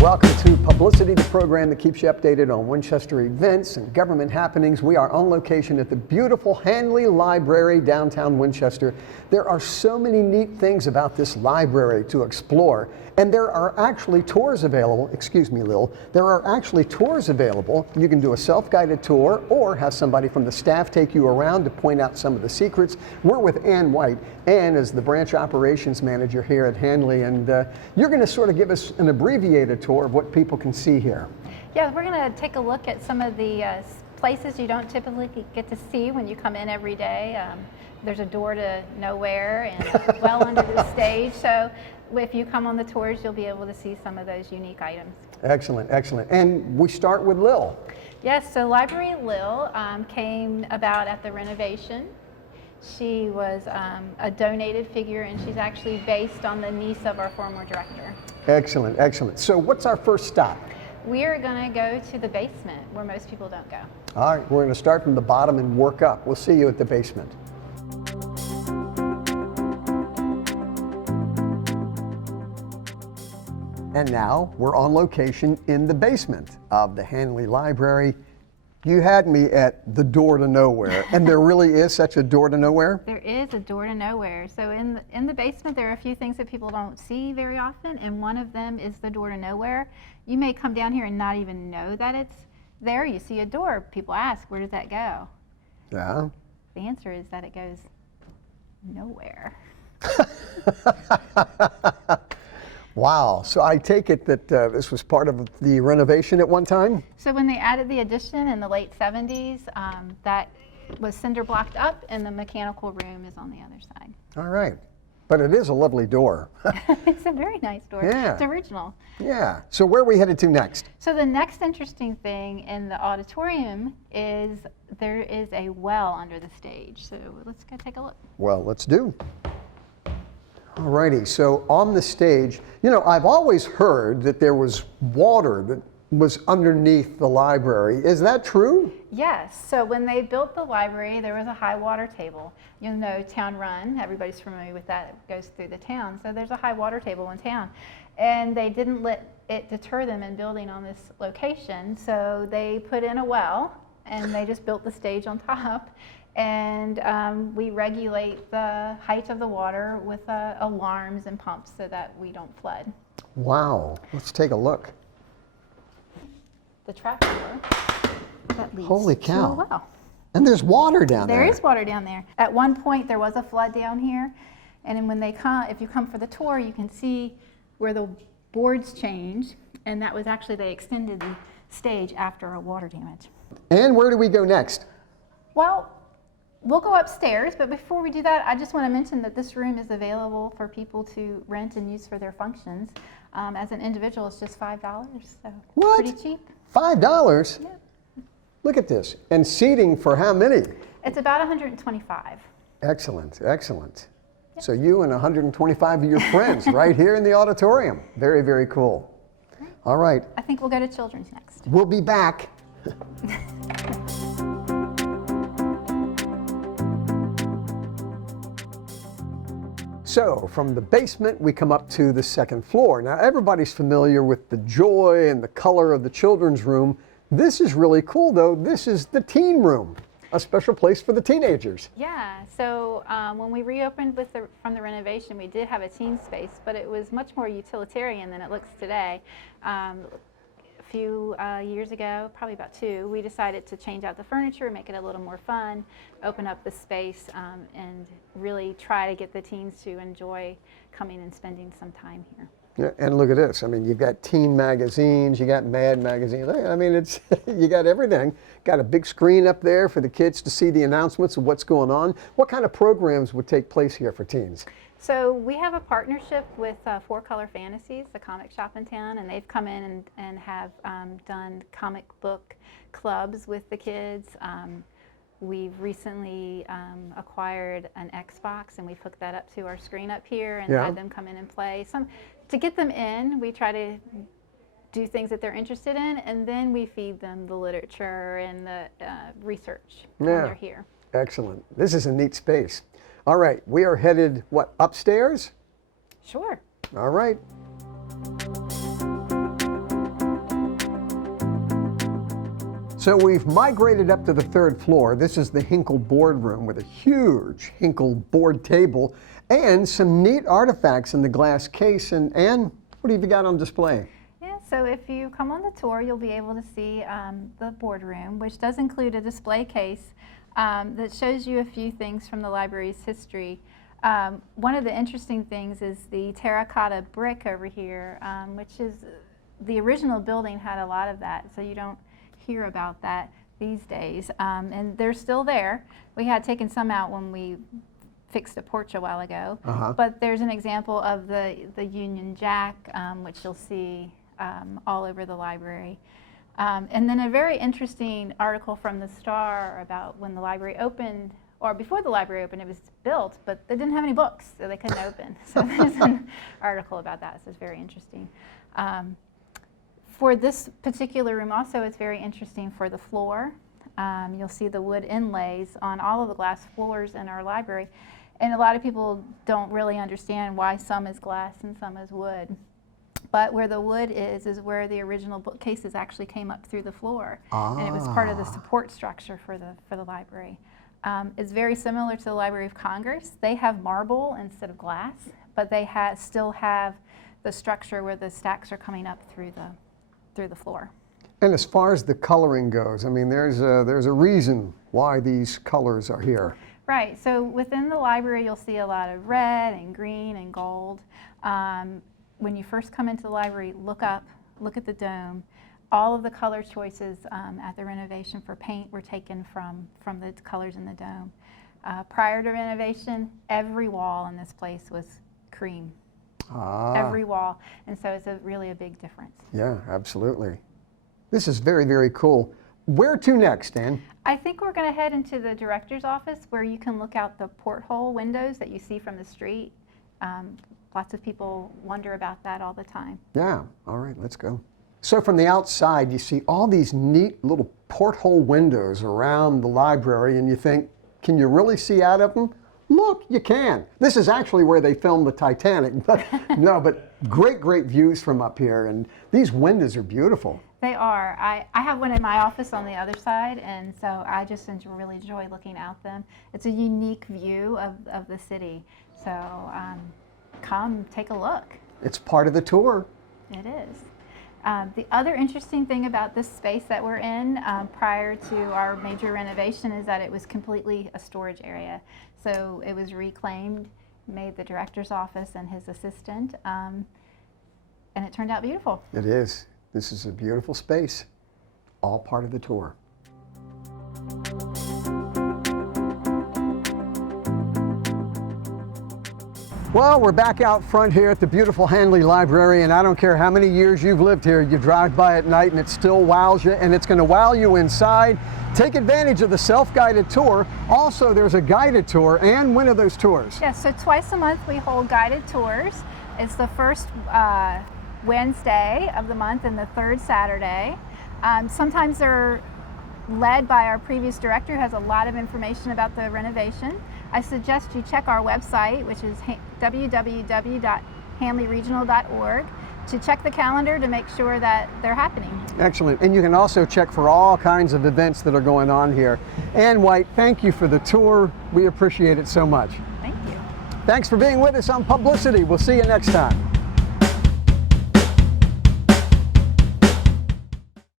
Welcome to publiCITY, the program that keeps you updated on Winchester events and government happenings. We are on location at the beautiful Handley Library, downtown Winchester. There are so many neat things about this library to explore, and there are actually tours available. Excuse me, Lil. There are actually tours available. You can do a self-guided tour or have somebody from the staff take you around to point out some of the secrets. We're with Ann White. Ann is the branch operations manager here at Handley, and you're going to sort of give us an abbreviated tour of what people can see here. Yeah, we're going to take a look at some of the places you don't typically get to see when you come in every day. There's a door to nowhere and well under the stage, so if you come on the tours, you'll be able to see some of those unique items. Excellent, excellent. And we start with Lil. Yes, so Library Lil came about at the renovation. She was a donated figure, and she's actually based on the niece of our former director. Excellent, excellent. So what's our first stop? We are going to go to the basement where most people don't go. All right, we're going to start from the bottom and work up. We'll see you at the basement. And now we're on location in the basement of the Handley Library. You had me at the door to nowhere, and there really is such a door to nowhere? There is a door to nowhere. So in the basement, there are a few things that people don't see very often, and one of them is the door to nowhere. You may come down here and not even know that it's there. You see a door. People ask, where does that go? Yeah. The answer is that it goes nowhere. Wow. So I take it that this was part of the renovation at one time? So when they added the addition in the late 70s, that was cinder blocked up, and the mechanical room is on the other side. All right. But it is a lovely door. It's a very nice door. Yeah. It's original. Yeah. So where are we headed to next? So the next interesting thing in the auditorium is there is a well under the stage. So let's go take a look. Well, let's do. Alrighty, so on the stage, you know, I've always heard that there was water that was underneath the library. Is that true? Yes, so when they built the library, there was a high water table. You'll know Town Run, everybody's familiar with that, it goes through the town. So there's a high water table in town. And they didn't let it deter them in building on this location, so they put in a well, and they just built the stage on top. And we regulate the height of the water with alarms and pumps so that we don't flood. Wow, let's take a look. The trap door that leads Holy cow. to a well. And there's water down there. There is water down there. At one point there was a flood down here, and then when they come, if you come for the tour, you can see where the boards change, and that was actually, they extended the stage after a water damage. And where do we go next? Well, we'll go upstairs, but before we do that, I just want to mention that this room is available for people to rent and use for their functions. As an individual, it's just $5, so What? pretty cheap. $5? Yeah. Look at this. And seating for how many? It's about 125. Excellent, excellent. Yep. So you and 125 of your friends right here in the auditorium. Very, very cool. All right. I think we'll go to children's next. We'll be back. So from the basement, we come up to the second floor. Now, everybody's familiar with the joy and the color of the children's room. This is really cool, though. This is the teen room, a special place for the teenagers. Yeah, so when we reopened from the renovation, we did have a teen space, but it was much more utilitarian than it looks today. A few years ago, probably about 2, we decided to change out the furniture, make it a little more fun, open up the space, and really try to get the teens to enjoy coming and spending some time here. Yeah, and look at this. I mean, you've got teen magazines, you got Mad magazines. I mean, it's you got everything. Got a big screen up there for the kids to see the announcements of what's going on. What kind of programs would take place here for teens? So we have a partnership with 4 Color Fantasies, the comic shop in town, and they've come in and have done comic book clubs with the kids. We've recently acquired an Xbox, and we've hooked that up to our screen up here and had them come in and play. To get them in, we try to do things that they're interested in, and then we feed them the literature and the research when they're here. Excellent. This is a neat space. All right, we are headed, what, upstairs? Sure. All right. So we've migrated up to the 3rd floor. This is the Hinkle boardroom with a huge Hinkle board table and some neat artifacts in the glass case. And Ann, what have you got on display? Yeah, so if you come on the tour, you'll be able to see the boardroom, which does include a display case that shows you a few things from the library's history. One of the interesting things is the terracotta brick over here, which is the original building had a lot of that, so you don't hear about that these days. And they're still there. We had taken some out when we fixed the porch a while ago, but there's an example of the Union Jack, which you'll see all over the library. And then a very interesting article from the Star about when the library opened, or before the library opened. It was built, but they didn't have any books, so they couldn't open. So there's an article about that, so it's very interesting. For this particular room also, it's very interesting for the floor. You'll see the wood inlays on all of the glass floors in our library. And a lot of people don't really understand why some is glass and some is wood. But where the wood is where the original bookcases actually came up through the floor. And it was part of the support structure for the library. It's very similar to the Library of Congress. They have marble instead of glass, but they still have the structure where the stacks are coming up through the floor. And as far as the coloring goes, I mean, there's a reason why these colors are here. Right, so within the library you'll see a lot of red and green and gold. When you first come into the library, look up, look at the dome. All of the color choices at the renovation for paint were taken from the colors in the dome. Prior to renovation, every wall in this place was cream. Every wall, and so it's really a big difference. Yeah, absolutely. This is very, very cool. Where to next, Ann? I think we're going to head into the director's office where you can look out the porthole windows that you see from the street. Lots of people wonder about that all the time. Yeah, all right, let's go. So from the outside, you see all these neat little porthole windows around the library, and you think, can you really see out of them? Look, you can. This is actually where they filmed the Titanic. But no, but great, great views from up here. And these windows are beautiful. They are. I have one in my office on the other side, and so I just really enjoy looking out them. It's a unique view of the city. So come take a look. It's part of the tour. It is. The other interesting thing about this space that we're in prior to our major renovation is that it was completely a storage area. So it was reclaimed, made the director's office and his assistant, and it turned out beautiful. It is. This is a beautiful space, all part of the tour. Well, we're back out front here at the beautiful Handley Library, and I don't care how many years you've lived here, you drive by at night and it still wows you, and it's going to wow you inside. Take advantage of the self-guided tour. Also, there's a guided tour. And when are those tours? Yes, so twice a month we hold guided tours. It's the first Wednesday of the month and the third Saturday. Sometimes they're led by our previous director who has a lot of information about the renovation. I suggest you check our website, which is www.handleyregional.org, to check the calendar to make sure that they're happening. Excellent. And you can also check for all kinds of events that are going on here. Ann White, thank you for the tour. We appreciate it so much. Thank you. Thanks for being with us on publiCITY. We'll see you next time.